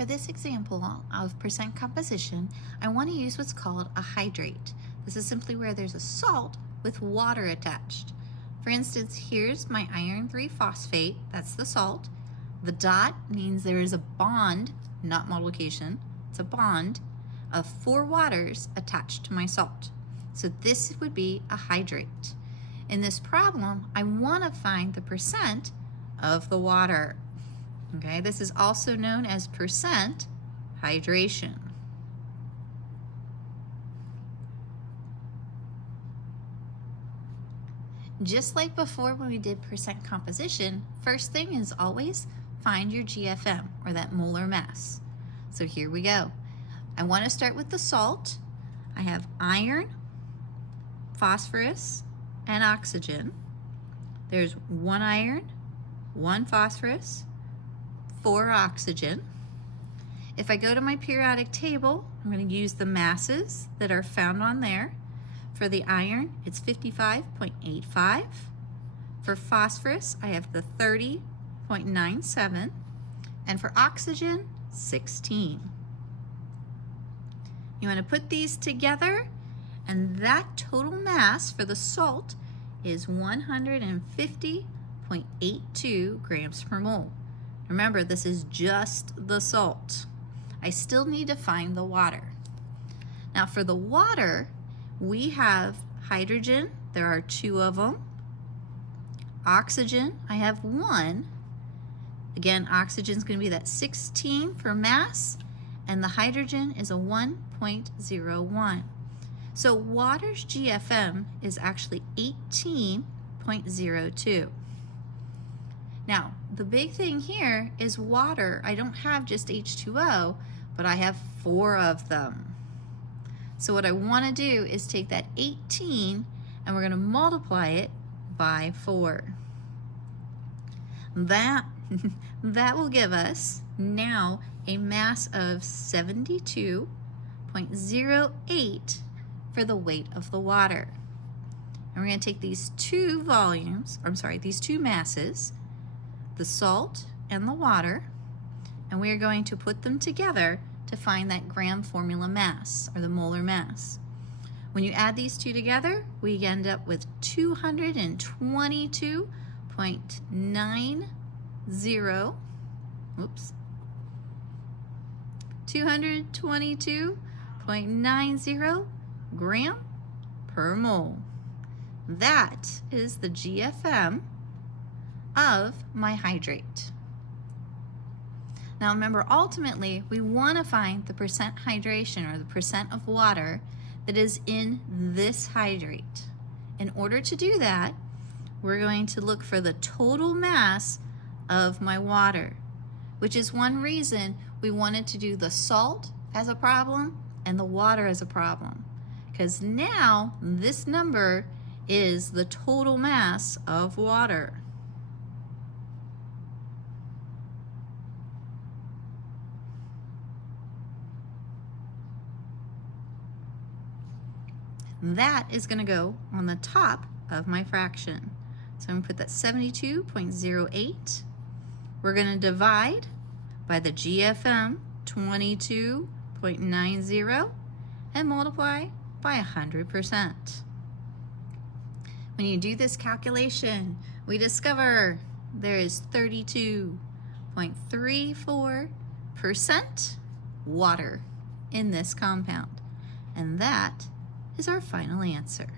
For this example of percent composition, I want to use what's called a hydrate. This is simply where there's a salt with water attached. For instance, here's my iron 3 phosphate, that's the salt. The dot means there is a bond, not multiplication, it's a bond of 4 waters attached to my salt. So this would be a hydrate. In this problem, I want to find the percent of the water. Okay, this is also known as percent hydration. Just like before when we did percent composition, first thing is always find your GFM, or that molar mass. So here we go. I want to start with the salt. I have iron, phosphorus, and oxygen. There's 1 iron, 1 phosphorus, 4 oxygen. If I go to my periodic table, I'm going to use the masses that are found on there. For the iron, it's 55.85. For phosphorus, I have the 30.97. And for oxygen, 16. You want to put these together, and that total mass for the salt is 150.82 grams per mole. Remember, this is just the salt. I still need to find the water. Now for the water, we have hydrogen, there are 2 of them. Oxygen, I have 1. Again, oxygen is going to be that 16 for mass, and the hydrogen is a 1.01. So water's GFM is actually 18.02. Now, the big thing here is water. I don't have just H2O, but I have 4 of them. So what I want to do is take that 18 and we're going to multiply it by 4. That will give us now a mass of 72.08 for the weight of the water. And we're going to take these two masses, the salt and the water, and we are going to put them together to find that gram formula mass, or the molar mass. When you add these two together, we end up with 222.90, 222.90 gram per mole. That is the GFM of my hydrate. Now remember, ultimately, we want to find the percent hydration, or the percent of water that is in this hydrate. In order to do that, we're going to look for the total mass of my water, which is one reason we wanted to do the salt as a problem and the water as a problem, because now this number is the total mass of water. That is going to go on the top of my fraction. So I'm going to put that 72.08. We're going to divide by the GFM, 22.90, and multiply by 100%. When you do this calculation, we discover there is 32.34% water in this compound, and that is our final answer.